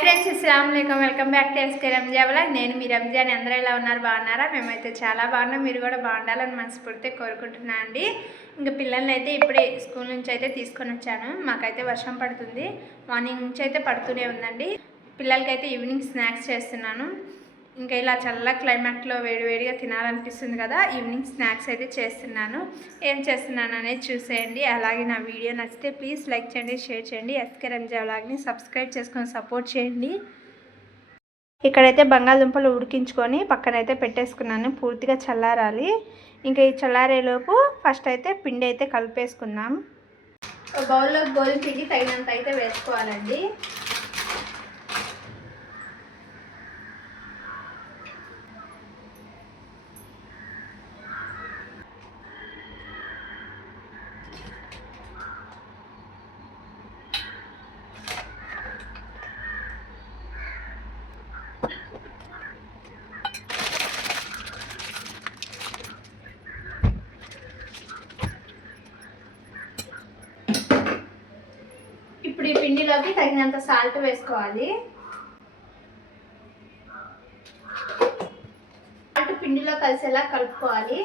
Friends అస్సలం welcome back to SK Ranja blog నేను మీ రంజాన్ అందరూ ఎలా ఉన్నారు? బాగున్నారా? మేమైతే చాలా బాగున్నాం. మీరు కూడా బాగుండాలని మనస్ఫూర్తిగా కోరుకుంటున్నా అండి. ఇంకా పిల్లల్ని అయితే ఇప్పుడే స్కూల్ నుంచి అయితే తీసుకొని వచ్చాను. మాకైతే వర్షం పడుతుంది. మార్నింగ్ నుంచి అయితే పడుతూనే ఉందండి. పిల్లలకైతే ఈవినింగ్ స్నాక్స్ చేస్తున్నాను. ఇంకా ఇలా చల్ల క్లైమేట్లో వేడివేడిగా తినాలనిపిస్తుంది కదా ఈవినింగ్ స్నాక్స్ అయితే చేస్తున్నాను. ఏం చేస్తున్నాను అనేది చూసేయండి. అలాగే నా వీడియో నచ్చితే ప్లీజ్ లైక్ చేయండి షేర్ చేయండి. ఎస్కే రంజా వ్లాగ్ని సబ్స్క్రైబ్ చేసుకొని సపోర్ట్ చేయండి. ఇక్కడైతే బంగాళదుంపలు ఉడికించుకొని పక్కనైతే పెట్టేసుకున్నాను పూర్తిగా చల్లారాలి. ఇంకా ఈ చల్లారేలోపు ఫస్ట్ అయితే పిండి అయితే కలిపేసుకుందాం. బౌల్లో గోధుమ పిండి తగినంత అయితే వేసుకోవాలండి ఇప్పుడు ఈ పిండిలోకి తగినంత సాల్ట్ వేసుకోవాలి. సాల్ట్ పిండిలో కలిసేలా కలుపుకోవాలి.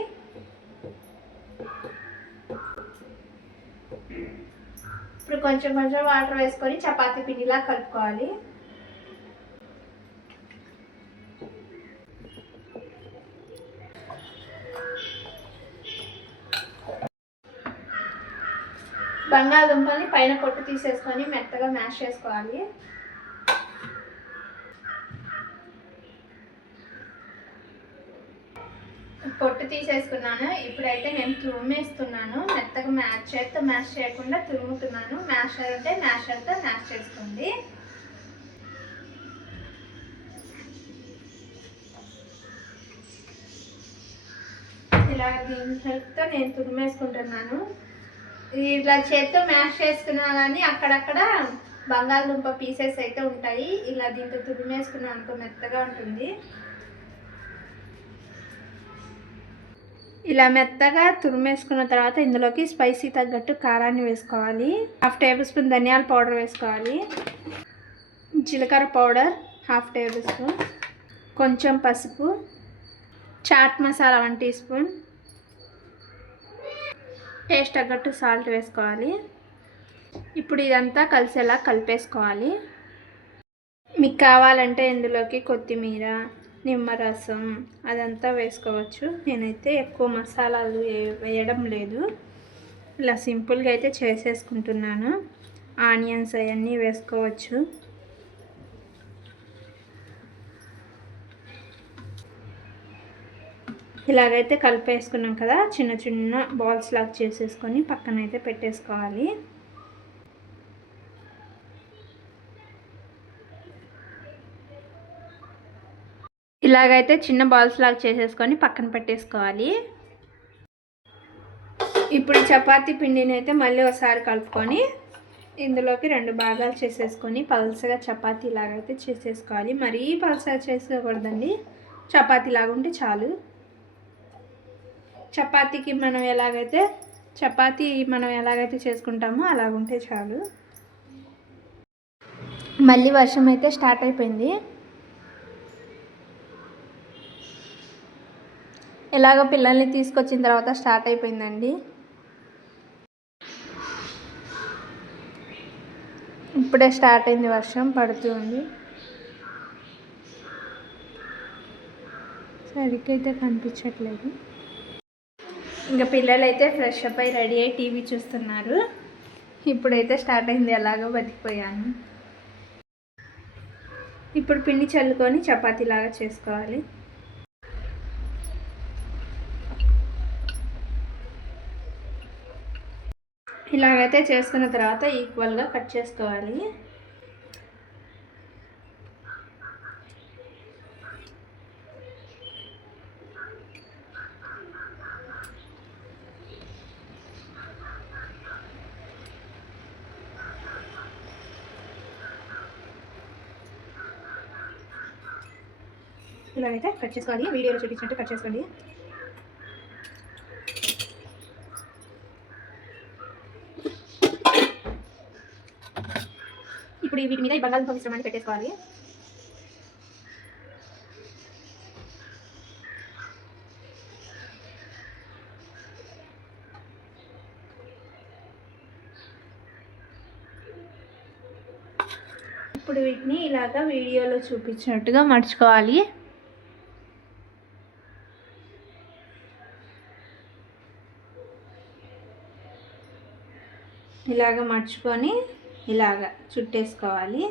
ఇప్పుడు కొంచెం కొంచెం వాటర్ వేసుకొని చపాతీ పిండిలా కలుపుకోవాలి. బంగాళదుంపల్ని పైన పొట్టు తీసేసుకొని మెత్తగా మ్యాష్ చేసుకోవాలి. పొట్టు తీసేసుకున్నాను. ఇప్పుడైతే నేను తురిమేస్తున్నాను. మెత్తగా మ్యాష్ చేస్తే మ్యాష్ చేయకుండా తురుముతున్నాను. మ్యాషర్ అంటే మ్యాషర్తో మ్యాష్ చేసుకోండి. ఇలా దీని హెల్ప్తో నేను తురిమేసుకుంటున్నాను. ఇలా చేత్తో మ్యాష్ చేసుకున్నా కానీ అక్కడక్కడ బంగాళదుంప పీసెస్ అయితే ఉంటాయి. ఇలా దీంతో తురిమేసుకున్నాం అనుకో మెత్తగా ఉంటుంది. ఇలా మెత్తగా తురిమేసుకున్న తర్వాత ఇందులోకి స్పైసీ తగ్గట్టు కారాన్ని వేసుకోవాలి. హాఫ్ టేబుల్ స్పూన్ ధనియాల పౌడర్ వేసుకోవాలి. జీలకర్ర పౌడర్ హాఫ్ టేబుల్ స్పూన్. కొంచెం పసుపు. Chaat masala one teaspoon. Taste తగ్గట్టు సాల్ట్ వేసుకోవాలి. ఇప్పుడు ఇదంతా కలిసేలా కలిపేసుకోవాలి. మీకు కావాలంటే ఇందులోకి కొత్తిమీర నిమ్మరసం అదంతా వేసుకోవచ్చు. నేనైతే ఎక్కువ మసాలాలు వే- వేయడం లేదు. ఇలా సింపుల్గా అయితే చేసేసుకుంటున్నాను. ఆనియన్స్ అవన్నీ వేసుకోవచ్చు. ఇలాగైతే కలిపేసుకున్నాం కదా చిన్న చిన్న బాల్స్ లాగా చేసేసుకొని పక్కన అయితే పెట్టేసుకోవాలి. ఇలాగైతే చిన్న బాల్స్ లాగా చేసేసుకొని పక్కన పెట్టేసుకోవాలి. ఇప్పుడు చపాతీ పిండిని అయితే మళ్ళీ ఒకసారి కలుపుకొని ఇందులోకి రెండు భాగాలు చేసేసుకొని పల్సగా చపాతీ లాగైతే చేసేసుకోవాలి. మరీ పల్సగా చేసుకోకూడదండి చపాతీ లాగా ఉంటే చాలు. చపాతీకి మనం ఎలాగైతే చపాతీ మనం ఎలాగైతే చేసుకుంటామో అలాగుంటే చాలు. మళ్ళీ వర్షం అయితే స్టార్ట్ అయిపోయింది. ఎలాగో పిల్లల్ని తీసుకొచ్చిన తర్వాత స్టార్ట్ అయిపోయిందండి. ఇప్పుడే స్టార్ట్ అయింది వర్షం పడుతుంది సరిగ్గా అయితే కనిపించట్లేదు. ఇంకా పిల్లలు అయితే ఫ్రెష్ అప్ అయి రెడీ అయ్యి టీవీ చూస్తున్నారు. ఇప్పుడైతే స్టార్ట్ అయింది ఎలాగో బతికిపోయాను. ఇప్పుడు పిండి చల్లుకొని చపాతీలాగా చేసుకోవాలి. ఇలాగైతే చేసుకున్న తర్వాత ఈక్వల్గా కట్ చేసుకోవాలి. ఇలాగైతే కట్ చేసుకోవాలి. వీడియోలో చూపించినట్టు కట్ చేసుకోండి. ఇప్పుడు వీటి మీద ఈ బంగాళదుంప మిశ్రమాన్ని పెట్టేసుకోవాలి. ఇప్పుడు వీటిని ఇలాగా వీడియోలో చూపించినట్టుగా మర్చుకోవాలి ఇలాగ మడుచుకొని ఇలాగ చుట్టేసుకోవాలి.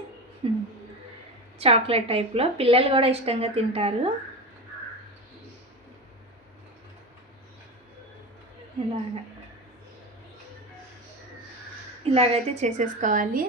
చాక్లెట్ టైప్లో. పిల్లలు కూడా ఇష్టంగా తింటారు. ఇలాగ. ఇలాగైతే చేసేసుకోవాలి.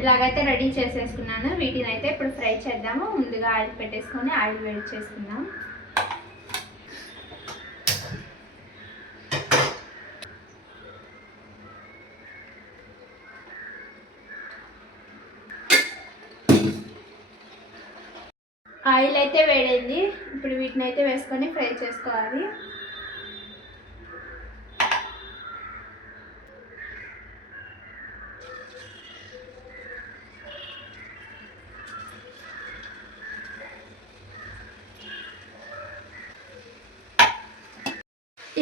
ఇలాగైతే రెడీ చేసేసుకున్నాను. వీటిని అయితే ఇప్పుడు ఫ్రై చేద్దాము. ముందుగా ఆయిల్ పెట్టేసుకొని ఆయిల్ వేడి చేసుకుందాం. ఆయిల్ అయితే వేడైంది. ఇప్పుడు వీటిని అయితే వేసుకొని ఫ్రై చేసుకోవాలి.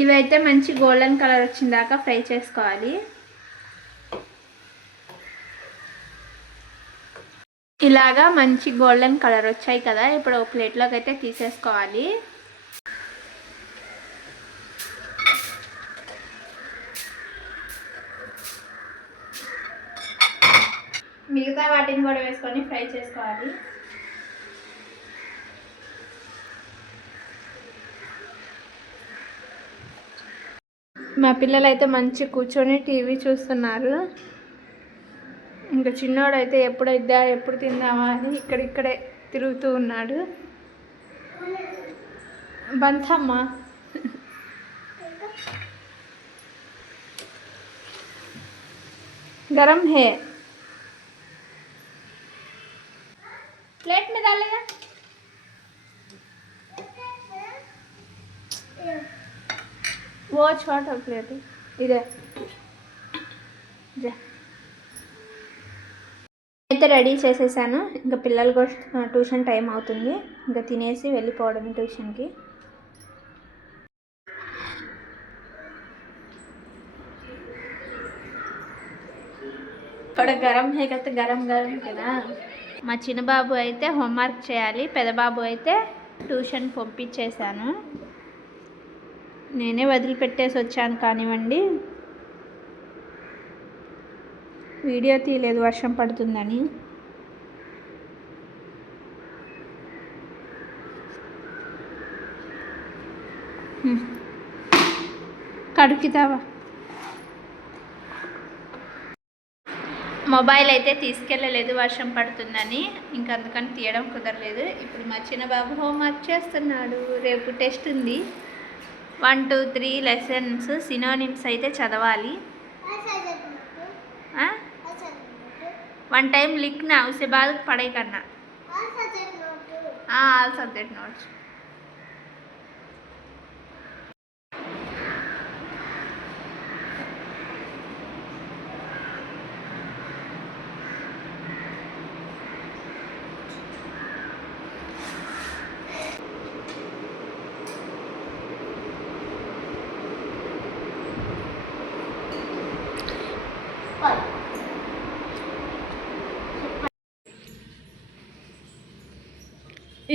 ఇవైతే మంచి గోల్డెన్ కలర్ వచ్చిన దాకా ఫ్రై చేసుకోవాలి. ఇలాగా మంచి గోల్డెన్ కలర్ వచ్చాయి కదా ఇప్పుడు ఒక ప్లేట్లోకి అయితే తీసేసుకోవాలి. మిగతా వాటిని కూడా వేసుకొని ఫ్రై చేసుకోవాలి. మా పిల్లలైతే మంచి కూర్చొని టీవీ చూస్తున్నారు. ఇంకా చిన్నోడైతే ఎప్పుడైద్దా ఎప్పుడు తిందామా అని ఇక్కడిక్కడే తిరుగుతూ ఉన్నాడు. బంతమ్మా. గరం హే. షార్ట్ ప్లేట్ ఇదే. అయితే రెడీ చేసేసాను. ఇంకా పిల్లలు కూడా ట్యూషన్ టైం అవుతుంది. ఇంకా తినేసి వెళ్ళిపోవడం ట్యూషన్కి. ఇప్పుడు గరం హే కదా గరం గరం కదా. మా చిన్న బాబు అయితే హోంవర్క్ చేయాలి. పెద్దబాబు అయితే ట్యూషన్ పంపించేశాను. నేనే వదిలిపెట్టేసి వచ్చాను కానివ్వండి. వీడియో తీయలేదు వర్షం పడుతుందని. కడుకుతావా మొబైల్ అయితే తీసుకెళ్ళలేదు వర్షం పడుతుందని. ఇంకా అందుకని తీయడం కుదరలేదు. ఇప్పుడు మా చిన్న బాబు హోంవర్క్ చేస్తున్నాడు. రేపు టెస్ట్ ఉంది. One two three lessons synonyms అయితే చదవాలి. వన్ టైం లిక్ నా ఉసే బాధ పడే కన్నా ఆల్ సబ్జెక్ట్ నోట్స్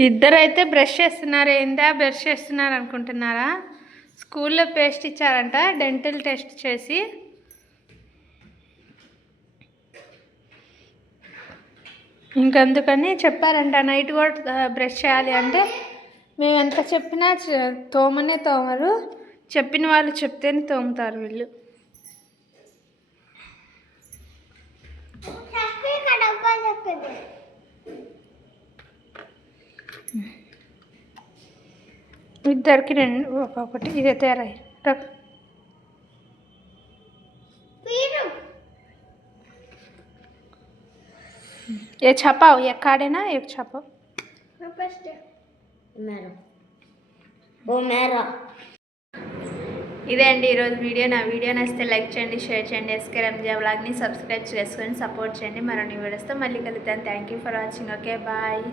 ఇద్దరైతే బ్రష్ చేస్తున్నారు ఏందా బ్రష్ చేస్తున్నారు అనుకుంటున్నారా? స్కూల్లో పేస్ట్ ఇచ్చారంట డెంటల్ టెస్ట్ చేసి. ఇంకందుకని చెప్పారంట నైట్ కూడా బ్రష్ చేయాలి అంటే మేము ఎంత చెప్పినా తోమనే తోమరు చెప్పిన వాళ్ళు చెప్తేనే తోముతారు వీళ్ళు. ఇద్దరికి రెండు ఒకటి. ఇదే తయారై. ఏ చెప్పావు? ఎక్కడైనా ఏ చెప్పావు ఇదే అండి ఈరోజు వీడియో. నా వీడియో నచ్చితే లైక్ చేయండి షేర్ చేయండి ఎస్కే రంజా బ్లాగ్ని సబ్స్క్రైబ్ చేసుకొని సపోర్ట్ చేయండి. మరో వీడియోస్తో మళ్ళీ కలుద్దాం. Thank you for watching. Okay bye.